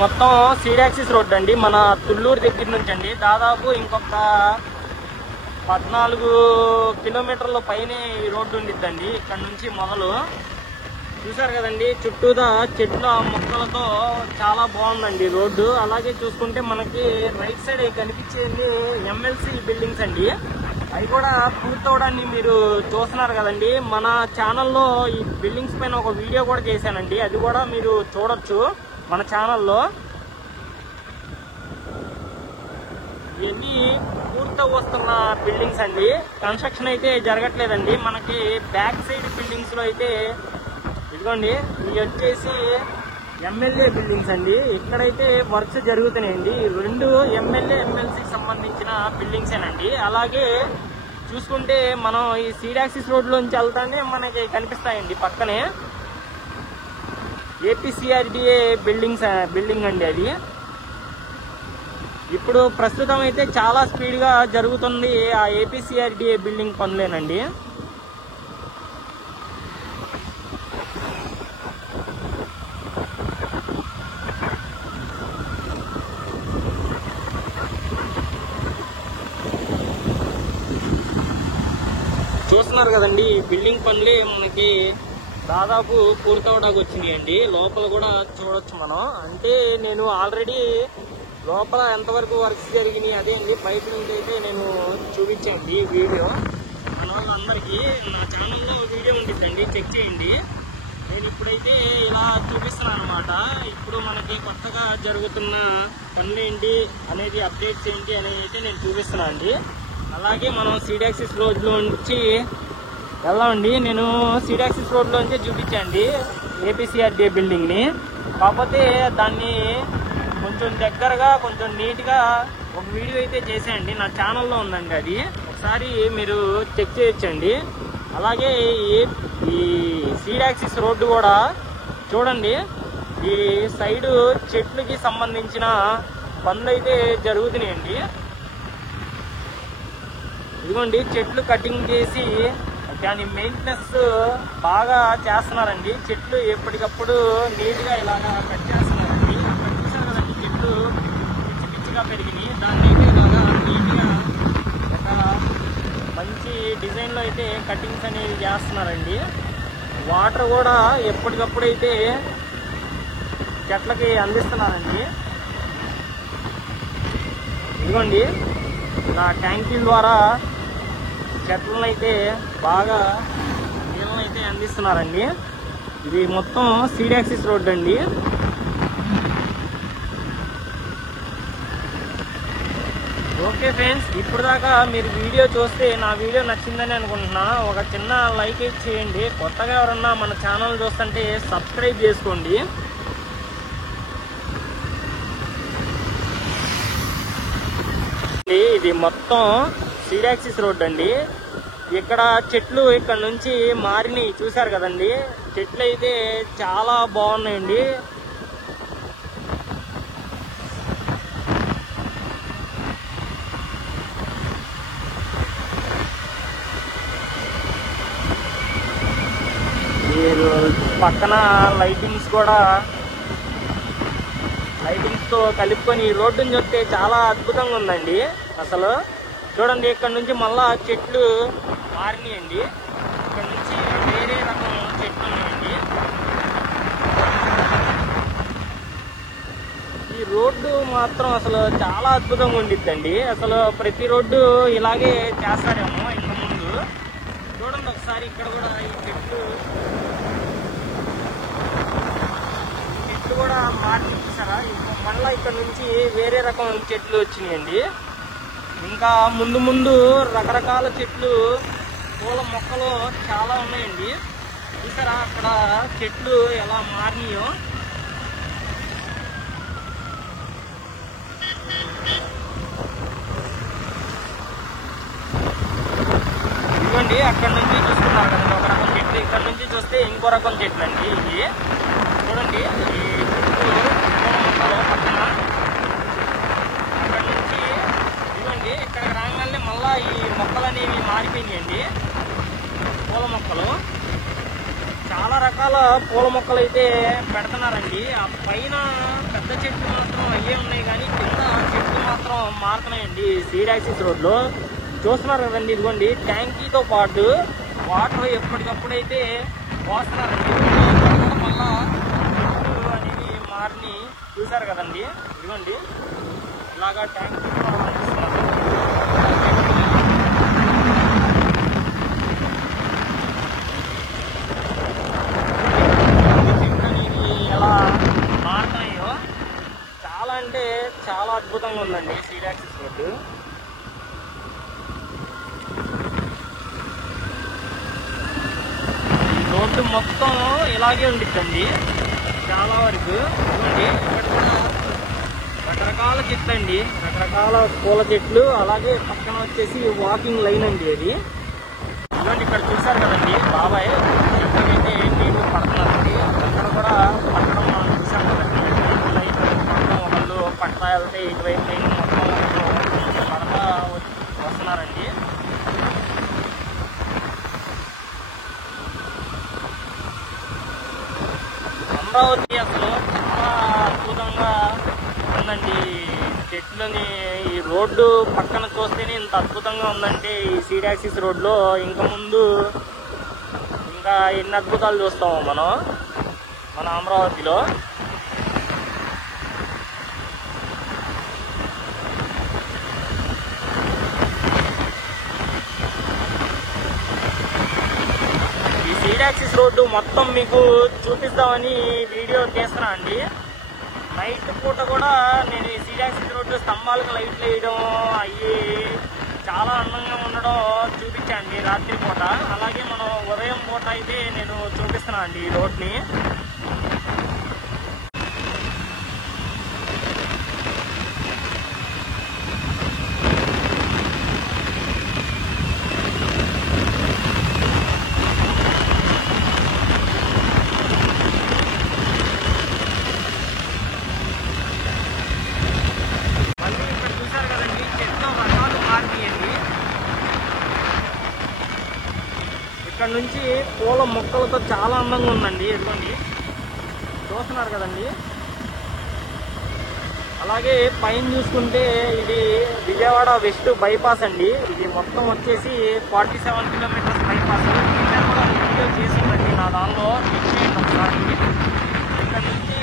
మొత్తం seed axis road అండి, మన తుళ్ళూరు దగ్గర నుంచి అండి. దాదాపు ఇంకొక 14 కిలోమీటర్ల పైనే ఈ రోడ్డు ఉండిద్దండి. ఇక్కడ నుంచి మొదలు చూసారు కదండి, చుట్టూదా చెట్ల మొక్కలతో చాలా బాగుందండి రోడ్డు. అలాగే చూసుకుంటే మనకి రైట్ సైడ్ కనిపించేది ఎమ్మెల్సీ బిల్డింగ్స్ అండి. అవి కూడా పూర్తవడాన్ని మీరు చూస్తున్నారు కదండి. మన ఛానల్లో ఈ బిల్డింగ్స్ పైన ఒక వీడియో కూడా చేశానండి, అది కూడా మీరు చూడొచ్చు మన ఛానల్లో. ఇవన్నీ పూర్తి వస్తున్న బిల్డింగ్స్ అండి, కన్స్ట్రక్షన్ అయితే జరగట్లేదండి. మనకి బ్యాక్ సైడ్ బిల్డింగ్స్ లో అయితే ఇదిగోండి, ఇవి వచ్చేసి ఎమ్మెల్యే బిల్డింగ్స్ అండి. ఇక్కడైతే వర్క్స్ జరుగుతున్నాయండి. 2 ఎమ్మెల్యే ఎమ్మెల్సీకి సంబంధించిన బిల్డింగ్సేనండి. అలాగే చూసుకుంటే మనం ఈ సీడ్ యాక్సిస్ రోడ్ లోంచి వెళ్తానే మనకి కనిపిస్తాయండి పక్కనే ఏపీసీఆర్డీఏ బిల్డింగ్ అండి. అది ఇప్పుడు ప్రస్తుతం అయితే చాలా స్పీడ్ గా జరుగుతుంది ఆ ఏపీసీఆర్డీఏ బిల్డింగ్ పనులేనండి. చూస్తున్నారు కదండి, బిల్డింగ్ పనులే మనకి దాదాపు పూర్తవడానికి వచ్చినాయి అండి. లోపల కూడా చూడొచ్చు మనం. అంటే నేను ఆల్రెడీ లోపల ఎంతవరకు వర్క్స్ జరిగినాయి అదే అండి, బయట నుంచి అయితే నేను చూపించండి వీడియో. మన వాళ్ళందరికీ నా ఛానల్లో వీడియో ఉండిద్దండి, చెక్ చేయండి. నేను ఇప్పుడైతే ఇలా చూపిస్తున్నాను అనమాట. ఇప్పుడు మనకి కొత్తగా జరుగుతున్న పనులు ఏంటి అనేది, అప్డేట్స్ ఏంటి అనేది అయితే నేను చూపిస్తున్నాను అండి. అలాగే మనం సీడ్ యాక్సిస్ రోడ్లో నుంచి వెళ్దామండి. నేను సీడ్ యాక్సిస్ రోడ్లో నుంచి చూపించండి ఏపీసీఆర్డీఏ బిల్డింగ్ని. కాకపోతే దాన్ని కొంచెం దగ్గరగా కొంచెం నీట్గా ఒక వీడియో అయితే చేసేయండి, నా ఛానల్లో ఉందండి. అది ఒకసారి మీరు చెక్ చేయొచ్చండి. అలాగే ఈ సీడ్ యాక్సిస్ రోడ్డు కూడా చూడండి, ఈ సైడు చెట్లకి సంబంధించిన పనులు అయితే జరుగుతున్నాయండి. ఇదిగోండి, చెట్లు కటింగ్ చేసి దాని మెయింటెనెన్స్ బాగా చేస్తున్నారండి. చెట్లు ఎప్పటికప్పుడు నీట్గా ఇలాగా కట్ చేస్తున్నారండి. అక్కడ చూసారు కదండి, చెట్లు పిచ్చి పిచ్చిగా పెరిగినాయి. దాన్ని అయితే ఇలాగా నీట్గా ఒక మంచి డిజైన్లో అయితే కటింగ్స్ అనేవి చేస్తున్నారండి. వాటర్ కూడా ఎప్పటికప్పుడు అయితే చెట్లకి అందిస్తున్నారండి. ఇదిగోండి, నా ట్యాంకీల ద్వారా చెట్లను అయితే బాగా నీళ్ళని అయితే అందిస్తున్నారండి. ఇది మొత్తం సీడ్ యాక్సిస్ రోడ్ అండి. ఓకే ఫ్రెండ్స్, ఇప్పుడు దాకా మీరు వీడియో చూస్తే నా వీడియో నచ్చిందని అనుకుంటున్నా. ఒక చిన్న లైక్ చేయండి. కొత్తగా ఎవరన్నా మన ఛానల్ చూస్తుంటే సబ్స్క్రైబ్ చేసుకోండి. ఇది మొత్తం సీడ్ యాక్సిస్ రోడ్ అండి. ఇక్కడ చెట్లు ఇక్కడ నుంచి మారినాయి, చూసారు కదండి. చెట్లు అయితే చాలా బాగున్నాయండి. మీరు పక్కన లైటింగ్స్ కూడా లైటింగ్స్తో కలుపుకొని ఈ రోడ్డుని చూస్తే చాలా అద్భుతంగా ఉందండి. అసలు చూడండి, ఇక్కడ నుంచి మళ్ళా చెట్లు మారినాయండి. ఇక్కడ నుంచి వేరే రకం చెట్లు ఉన్నాయండి. ఈ రోడ్డు మాత్రం అసలు చాలా అద్భుతంగా ఉండిద్దండి. అసలు ప్రతి రోడ్డు ఇలాగే చేస్తారేమో ఇంత ముందు. చూడండి ఒకసారి, ఇక్కడ కూడా ఈ చెట్లు కూడా మార్చారా. మళ్ళీ ఇక్కడ నుంచి వేరే రకం చెట్లు వచ్చినాయండి. ఇంకా ముందు ముందు రకరకాల చెట్లు, పూల మొక్కలు చాలా ఉన్నాయండి. చూసారా అక్కడ చెట్లు ఎలా మారినాయో. ఇదిగోండి, అక్కడ నుంచి చూస్తున్నారు కదండి ఒక రకం చెట్లు, ఇక్కడ నుంచి చూస్తే ఇంకో రకం చెట్లు అండి. ఇవి చూడండి, ఈ చెట్లు పక్కన అక్కడ నుంచి ఇదిగోండి, ఇక్కడ రాగానే మళ్ళా ఈ మొక్కలు అనేవి మారిపోయినాయండి, పూల మొక్కలు. చాలా రకాల పూల మొక్కలు అయితే పెడుతున్నారండి. ఆ పైన పెద్ద చెట్లు మాత్రం అయ్యే ఉన్నాయి, కానీ కింద చెట్లు మాత్రం మారుతున్నాయండి సీడ్ యాక్సిస్ రోడ్లో. చూస్తున్నారు కదండి, ఇదిగోండి ట్యాంకీతో పాటు వాటర్ ఎప్పటికప్పుడైతే పోస్తున్నారండి. మళ్ళా చెట్లు అనేవి మారిని చూసారు కదండి, ఇదిగోండి ఇలాగా ట్యాంకీ ఎలా మారుతున్నాయో చాలా అంటే చాలా అద్భుతంగా ఉందండి సీడ్ యాక్సిస్ రోడ్డు. ఈ రోడ్డు మొత్తం ఇలాగే ఉండిద్దండి చాలా వరకు. ఇక్కడ కూడా రకరకాల చెట్లు అండి, రకరకాల పూల చెట్లు. అలాగే పక్కన వచ్చేసి వాకింగ్ లైన్ అండి అది. ఇదిగోండి ఇక్కడ చూసారు కదండి బాబాయ్ చెట్లకైతే నీళ్లు పడుతున్నారండి. అక్కడ కూడా పట్టడం మనం చూసాం కదండి. లైన్ మొత్తం ఒకళ్ళు పట్టా వెళ్తే ఇటువైపు లైన్ మొత్తం పడతా వస్తున్నారండి. అమరావతి అసలు చాలా అద్భుతంగా ఉందండి. చెట్లని ఈ రోడ్డు పక్కన చూస్తేనే ఇంత అద్భుతంగా ఉందంటే ఈ సీడ్ యాక్సిస్ రోడ్లో ఇంకా ముందు ఇంకా ఎన్ని అద్భుతాలు చూస్తామో మన అమరావతిలో. ఈ సీడ్ యాక్సిస్ రోడ్డు మొత్తం మీకు చూపిస్తామని వీడియో తీస్తున్నా అండి. నైట్ పూట కూడా నేను ఈ సీడ్ యాక్సిస్ రోడ్డు స్తంభాలకు లైట్లు వేయడం అవి చాలా అందంగా ఉండడం చూపించండి రాత్రి పూట. అలాగే మనం ఉదయం పూట అయితే నేను చూపిస్తున్నా అండి ఈ రోడ్ని. ఇక్కడ నుంచి పూల మొక్కలతో చాలా అందంగా ఉందండి, ఇదిగోండి చూస్తున్నారు కదండి. అలాగే పైన చూసుకుంటే ఇది విజయవాడ వెస్ట్ బైపాస్ అండి. ఇది మొత్తం వచ్చేసి 47 కిలోమీటర్స్ బైపాస్. ఇక్కడ కూడా వీడియో చేసిందండి నా దానిలో చేయండి ఒకసారి. ఇక్కడ నుంచి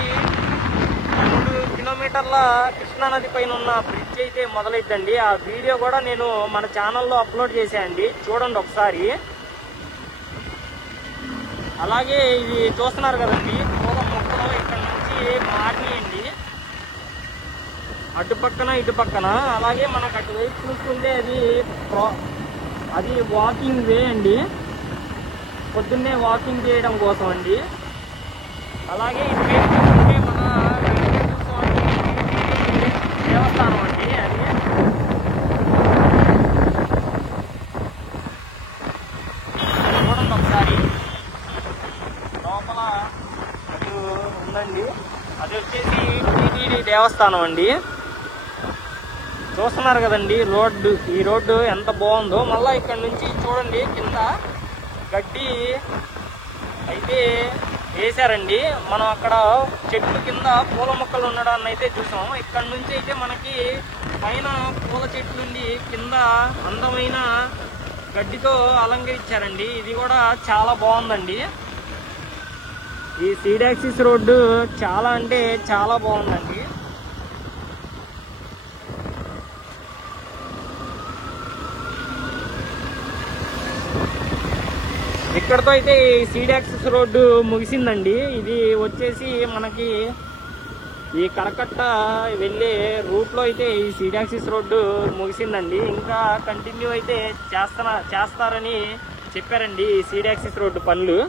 3 కిలోమీటర్ల కృష్ణానది పైన ఉన్న బ్రిడ్జ్ అయితే మొదలైద్దండి. ఆ వీడియో కూడా నేను మన ఛానల్లో అప్లోడ్ చేశానండి, చూడండి ఒకసారి. అలాగే ఇవి చూస్తున్నారు కదండి పూల మొక్కలు ఇక్కడ నుంచి మారినాయండి అటుపక్కన ఇటుపక్కన. అలాగే మనకు అటువైపు చూసుకుంటే అది వాకింగ్ వే అండి, పొద్దున్నే వాకింగ్ చేయడం కోసం అండి. అలాగే ఇటువైపు చూసుకుంటే మన దేవస్థానం అండి. అది చూడండి ఒకసారి లోపల అది ఉందండి. అది వచ్చేసి టీటీడీ దేవస్థానం అండి. చూస్తున్నారు కదండి రోడ్డు, ఈ రోడ్డు ఎంత బాగుందో. మళ్ళీ ఇక్కడ నుంచి చూడండి కింద గడ్డి అయితే వేశారండి. మనం అక్కడ చెట్టు కింద పూల మొక్కలు ఉండడాన్ని అయితే చూసాం. ఇక్కడ నుంచి అయితే మనకి పైన పూల చెట్లు నుండి కింద అందమైన గడ్డితో అలంకరించారండి. ఇది కూడా చాలా బాగుందండి. ఈ సీడ్ యాక్సిస్ రోడ్డు చాలా అంటే చాలా బాగుందండి. ఇక్కడతో అయితే ఈ సీడ్ యాక్సిస్ రోడ్డు ముగిసిందండి. ఇది వచ్చేసి మనకి ఈ కరకట్ట వెళ్ళే రూట్లో అయితే ఈ సీడ్ యాక్సిస్ రోడ్డు ముగిసిందండి. ఇంకా కంటిన్యూ అయితే చేస్తారని చెప్పారండి ఈ సీడ్ యాక్సిస్ రోడ్డు పనులు.